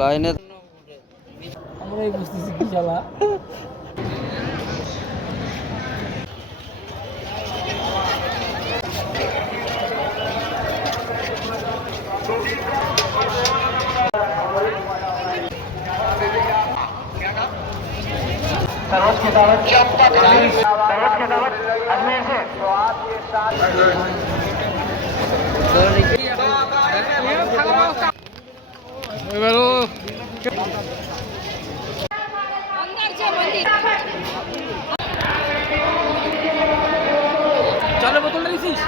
লাইনে আমরাই বুঝতেছি কি জ্বালা। सरोज की दावत सरोज की दावत अजमेर से জলের বোতলটা দিছিস?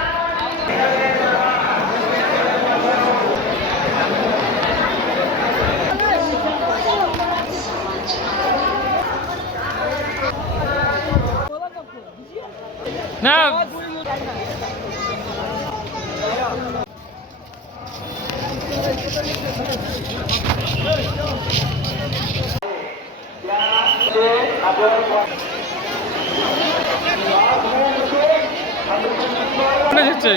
না যাচ্ছে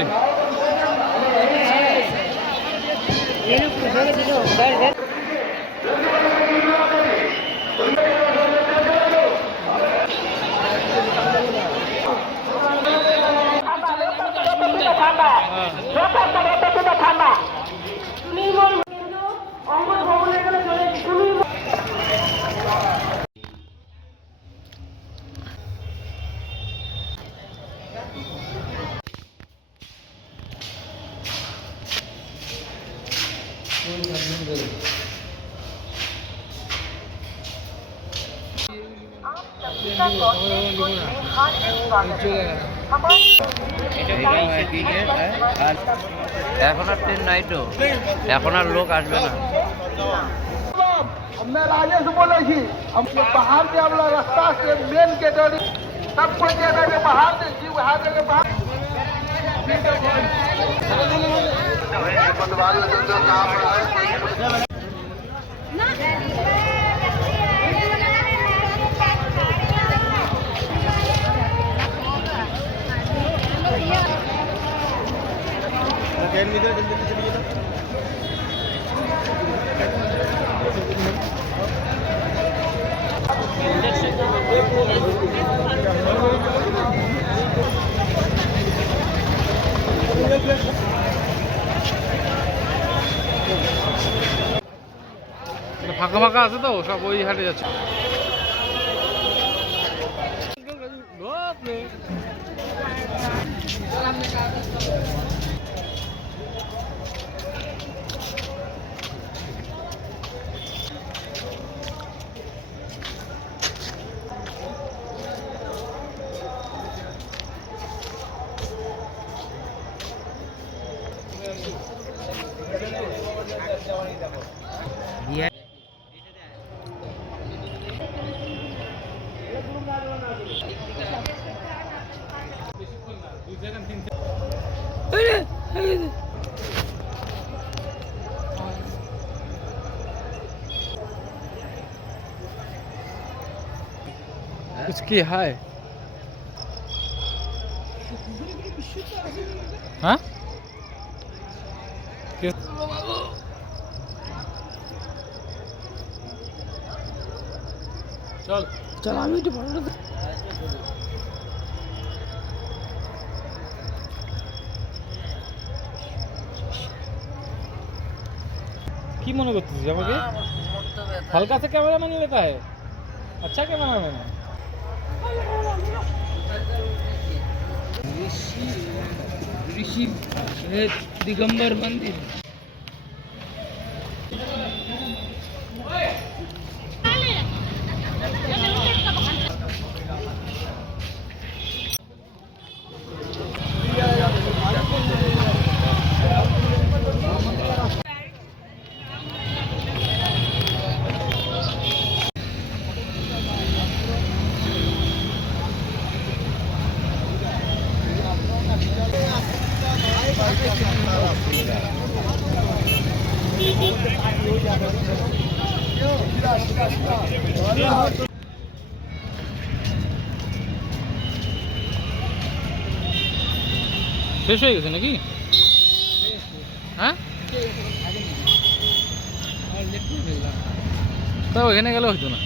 এখন আর ট্রেন নাই তো, এখন আর লোক আসবে না। मैं राजेश बोले छी हम बाहर के वाला रास्ता से मेन के डरी सब कोई जगह के बाहर से जी वहां जगह बाहर ফাঁকা ফাঁকা আছে তো, সব ওই হাটে যাচ্ছে। इसकी है हाँ चल चल আমি একটু বড় কি মনে করতেছিস আমাকে? हल्का से कैमरा मैन लेता है, अच्छा कैमरा मैन है। ऋषि दिगंबर मंदिर শেষ হয়ে গেছে নাকি? হ্যাঁ তাও এখানে গেলে হতো না।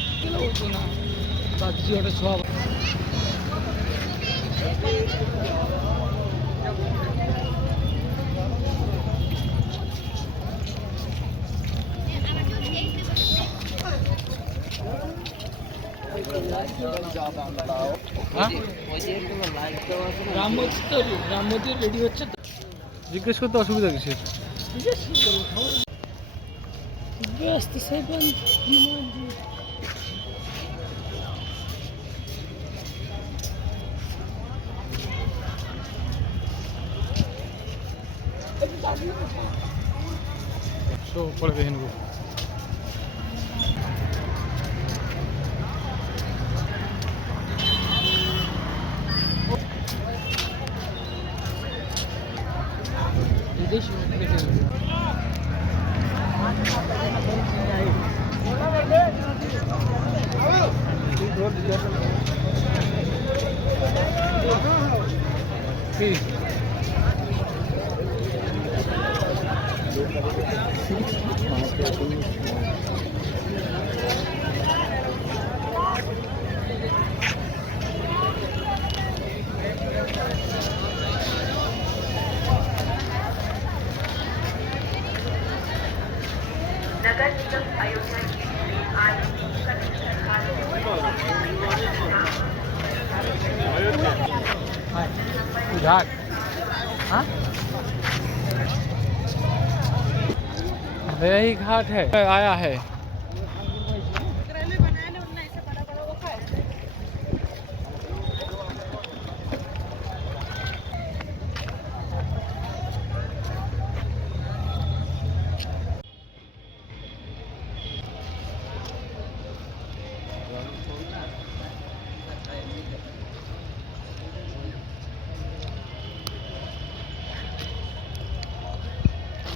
সব রামমতি রেডি হচ্ছে তো, জিজ্ঞেস করতে অসুবিধা কিছু পরে দেখে নেবো। नगर निगम अयोध्या की आज घाट हाँ यही घाट है आया है।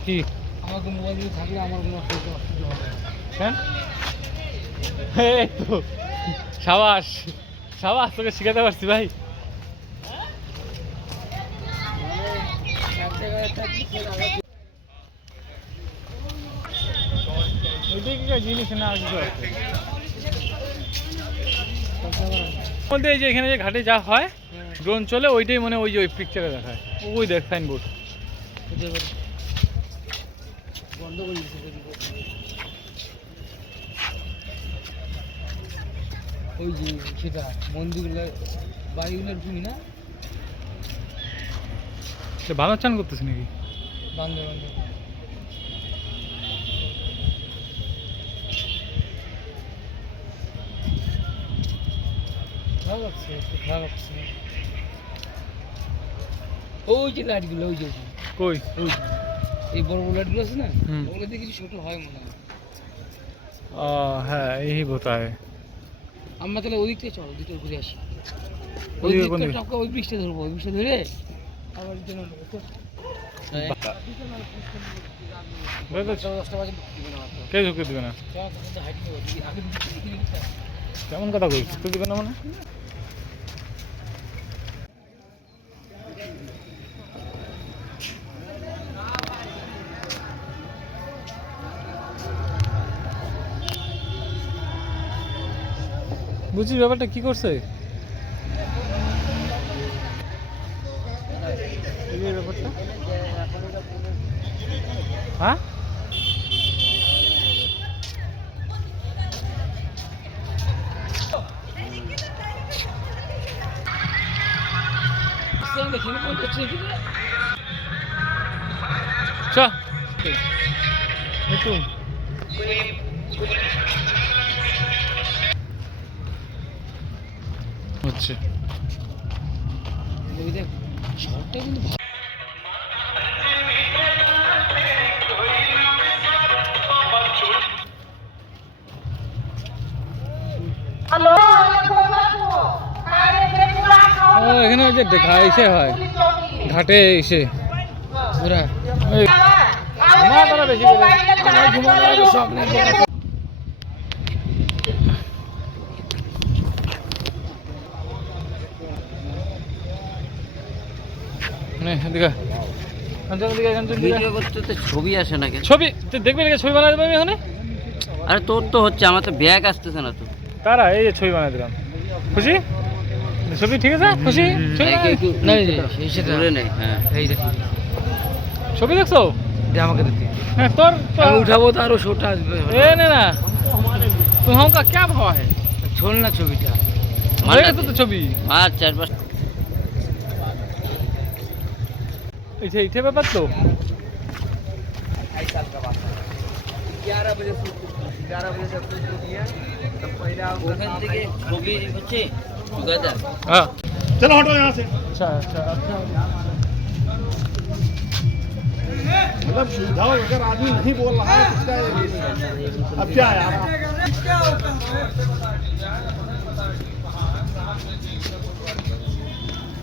কি আমাকে মোবাইল দিয়ে থাকলে আমার কোনো অসুবিধা হবে না। কেন? এই তো সাবাস সাবাস, তোকে শিখাতে পারছি ভাই। জিনিস না আর কিছু আছে বলতে, এই যে এখানে যে ঘাটে যা হয় ড্রোন চলে, ওইটাই মনে ওই যে ওই পিকচারে দেখায়। ওই দেখ সাইনবোর্ড বন্ধ করে দিচ্ছে। ওই যে সেটা মন্দিরগুলো বাড়িগুলোর জমি না, বাঁধা চান করতেছে নাকি? বান্ধব বান্ধব ভালো লাগছে, একটু খারাপ লাগছে। ওই যে লাইটগুলো, ওই যে কই ওই এই বড় বড় লাইটগুলো আছে না, ওগুলো দিয়ে কিছু ছোট হয় মনে হয়। হ্যাঁ এই হতা है। আমরা তাহলে ওই দিক থেকে চলো, ওদিকে ঘুরে আসি। ওই দিকটা ওই বৃষ্টি ধরবো, ওই বৃষ্টি ধরে আবার জন্য কে ঢুকে দিবে না? কেমন কথা কই, ঢুকে দিবে না মানে? বুঝি ব্যাপারটা কি করছে ব্যাপারটা? হ্যাঁ হচ্ছে শহরটা কিন্তু এখানে যে এসে হয় ঘাটে এসে ঘোরা বেশি ভিডিও করতে তো ছবি আসে না কেন? ছবি দেখবি, ছবি বানাতে পারবি এখানে। আরে তোর তো হচ্ছে, আমার তো ব্যাগ আসতেছে না তো। তারা এই যে ছবি বানাই দিলাম। খুশি? ছবি ঠিক আছে? খুশি? ছবি বানাই? না দূরে নেই। হ্যাঁ ছবি দেখছো? আমাকে দিতে হ্যাঁ তোর আমি উঠাবো তো আরো শোটা আসবে। এ না तुम हमका क्या भाव है? छोड़ ना ছবিটা মানে তো ছবি আর 4-5 এইটা ব্যাপার তো। 11 बजे से 11 बजे से शुरू किया तो पहले ওখান থেকে ছবি হচ্ছে টুগেদার। হ্যাঁ चलो हटो यहाँ से। আচ্ছা আচ্ছা আচ্ছা मतलब सुविधा अगर आदमी नहीं बोल रहा है उसका अब क्या है यार।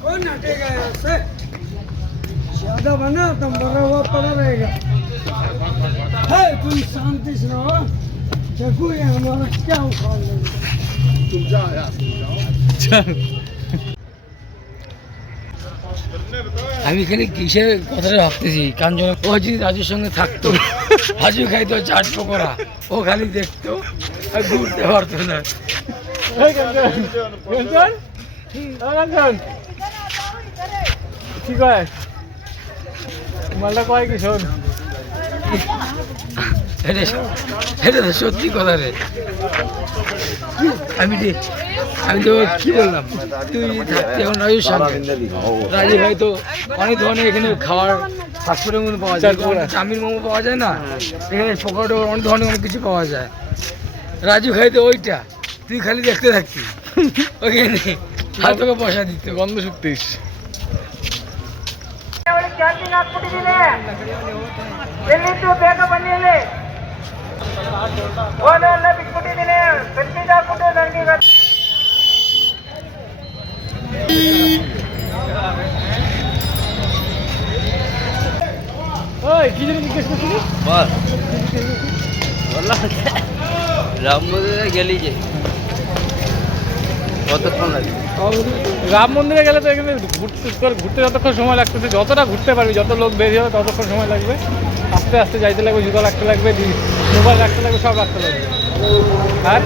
कौन हटेगा यहाँ से? ज्यादा बना तो मरा हुआ पड़ा रहेगा। है तुम शांति से रहो। देखो ये हमारा क्या उखाड़ लेंगे। तुम जाओ यार, तुम जाओ। আমি খালি কিসের কথাটা ভাবতেছি, কারণ যখন ও যদি রাজুর সঙ্গে থাকতো, রাজু খাইতো চাট পকোড়া, ও খালি দেখতো আর ঘুরতে পারতো না। এই কাঞ্চন কাঞ্চন কাঞ্চন কি কয় মালটা কয় কি শোন। এটা তো সত্যি কথা রে। আমি তো কি বললাম, তুই থাকতে এখন রাজুর সামনে, রাজু ভাই তো অনেক ধরনের এখানে খাবার ফাস্টফুডের মধ্যে পাওয়া যায়, চাউমিন মোমো পাওয়া যায় না, এখানে পকোড়া অনেক ধরনের অনেক কিছু পাওয়া যায়। রাজু খাইতো ওইটা, তুই খালি দেখতে থাকতি ওখানে, আর তোকে পয়সা দিত। গন্ধ শুকতিস ಎಲ್ಲಿದ್ದು ಬೇಗ ಬನ್ನಿ ಇಲ್ಲಿ ಓನೆಲ್ಲ ಬಿಟ್ಬಿಟ್ಟಿದ್ದೀನಿ ಬೆಂಕಿಗೆ ಹಾಕ್ಬಿಟ್ಟು ನನಗೆ ওই কি জানি জিজ্ঞেস করছিলি? বল বললাম রাম মন্দিরে গেলি যে কতক্ষণ লাগে? রাম মন্দিরে গেলে তো এখানে ঘুরতে যতক্ষণ সময় লাগতেছে, যতটা ঘুরতে পারবি, যত লোক বেরিয়ে হবে ততক্ষণ সময় লাগবে। আস্তে আস্তে যাইতে লাগবে, জুতো রাখতে লাগবে, মোবাইল রাখতে লাগবে, সব রাখতে লাগবে। আর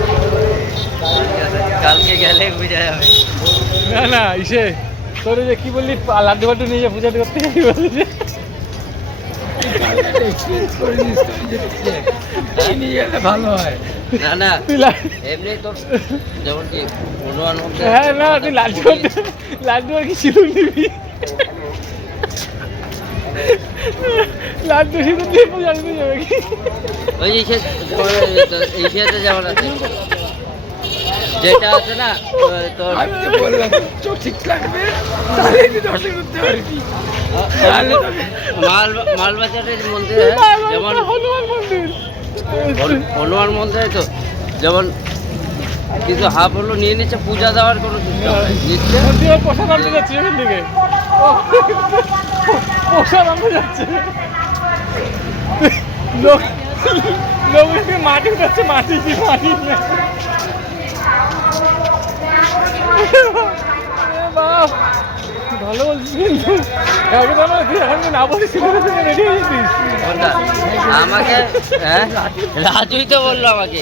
কালকে গেলে বুঝা যাবে। না ইসে তোর যে কি বললি, লাড্ডু ফাড্ডু নিয়ে পূজা করতে যাবি বললি যে, ভালো হয় না না তুই এমনি তো যেমন কি অনুমান মধ্যে হ্যাঁ না তুই লাড্ডু আর কি সিঁদুর নিবি, লাড্ডু সিঁদুর দিয়ে পূজা দিতে যাবে কি? ওই ইসেতে যেমন আছে যেটা আছে না তোর আমি তো বললাম চোখ ঠিক থাকবে তাহলে আমি দর্শন করতে পারবি। মালবাজারের মন্দিরে যেমন হনুমান মন্দির, হনুমান মন্দিরে তো যেমন কিছু হাফ হলো নিয়ে নিচ্ছে, পূজা দেওয়ার কোনো সিস্টেম নিচ্ছে। মন্দিরে প্রসাদ আনতে যাচ্ছে এখান থেকে, প্রসাদ আনতে যাচ্ছে, লোক মাটি উঠাচ্ছে, মাটি না বাপ ভালো বলছিস কিন্তু একদম এখন না বলিস রেডি হয়ে যেতিস। কোনটা? আমাকে হ্যাঁ রাজুই তো বললো আমাকে।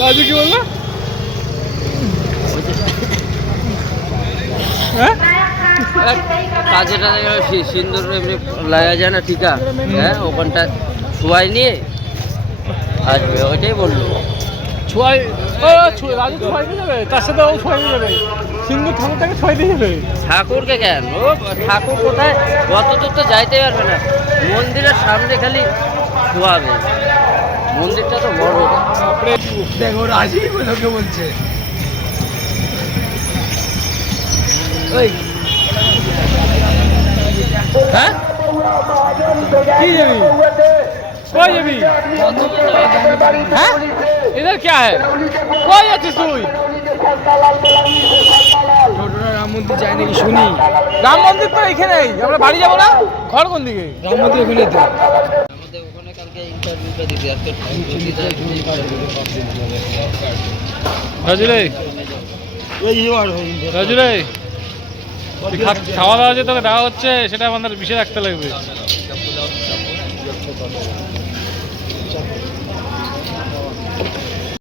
রাজু কি বললো? হ্যাঁ কাজে টাজে সিন্দুর এমনি লাগা যায় না, ঠিক আছে হ্যাঁ ওখানটা শোয়াই নিয়ে আসবে, ওইটাই বললো। ছোঁয়াই রাজু ছোঁয়াই দিয়ে যাবে, তার সাথে ও ছোঁয়াই দিয়ে যাবে, সিন্ধু ঠাকুরটাকে ছোঁয়াই দিয়ে যাবে। ঠাকুরকে কেন, ও ঠাকুর কোথায় অত দূর তো যাইতে পারবে না, মন্দিরের সামনে খালি শোয়াবে, মন্দিরটা তো বড়। দেখো রাজি লোকে বলছে ওই হ্যাঁ কি যাবি, কই যাবি? হ্যাঁ इधर क्या है, কই যাচ্ছিস তুই? ছোটরা রাম মন্দির যায় নাকি শুনি। রাম মন্দির তো এখানেই, আমরা বাড়ি যাবো না, ঘর কোন দিকে? রাম মন্দির ওখানে তো আমাদের ওখানে কালকে ইন্টারভিউটা দিতে আজকে রাজু রে, রাজু রে খাওয়া দাওয়া যে তোকে দেওয়া হচ্ছে সেটা আমাদের বিষয় রাখতে লাগবে।